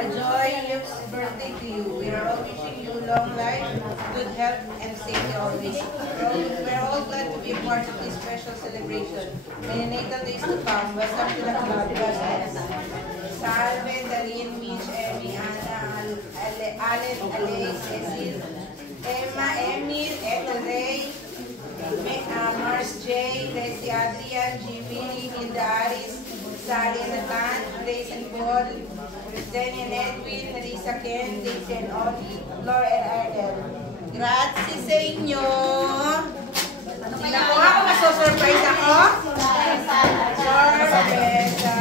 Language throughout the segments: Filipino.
A joyous birthday to you. We are all wishing you long life, good health, and safety always. We're all glad to be a part of this special celebration. Many natal days to come. Welcome to the club. Salve, Darlene, Mitch, Emmy, Anna, Allen, Alay, Cecil, Emma, Emil, Ethel Ray, Mars J, Leslie Adrian, Jimmy, Hilda Aris, Sally Nathan, Grace and Paul, Zenny and Edwin, Larissa Ken, Daisy and Ollie, Laura and Ardel. Grazie sa inyo! Sino ko ako? Maso-surprise ako? Sorpresa!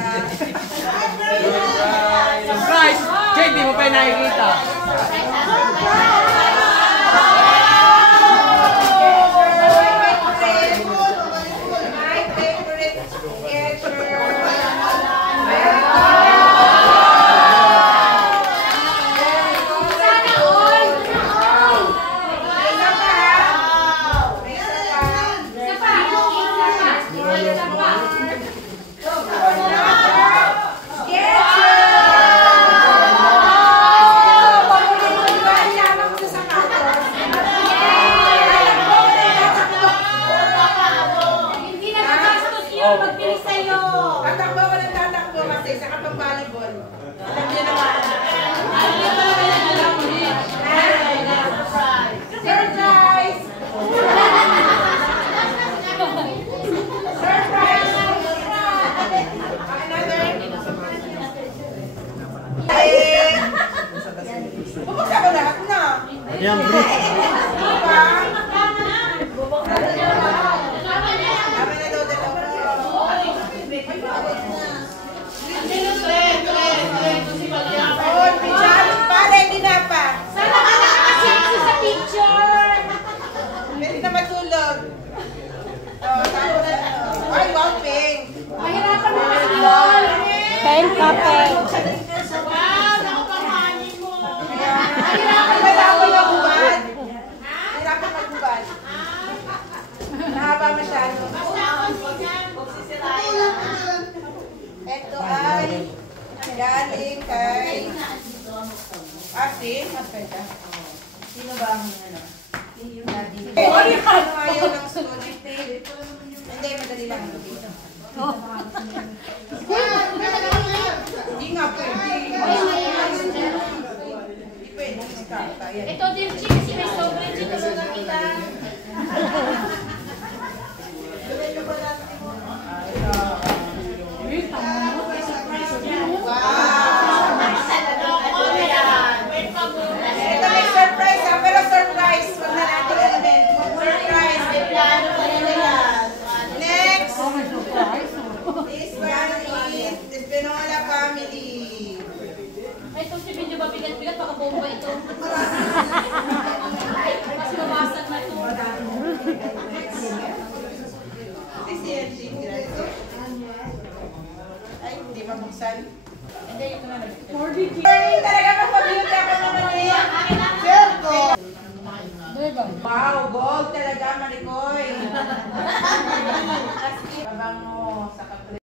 Surprise! Jay, di mo pa nakikita. Tatakbo ko ng tatakbo kasi sa kapag-volleyball. Alam niyo naman. Surprise! Surprise! Another. Bubuksan ko lahat na. Yung brief. Hindi na matulog. Ay, wow, pink. Mahirapan mo kasi doon. Pink ka, pink. Wow, nakapamahanin mo. Mahirapan magbubad. Mahirapan magbubad. Mahaba masyado. Ito ay galing kay Asin. Sino ba ang ano? Ayaw ng sunod. Hindi, madali lang. Hindi nga pwede. Hindi pwede. Ito din, kasi may sobrang dito sa nakita. Bigat-bigat, baka bomba ito. Mas mabasag na ito. Ay, hindi mabuksan. Hindi, ito na. Morning talaga!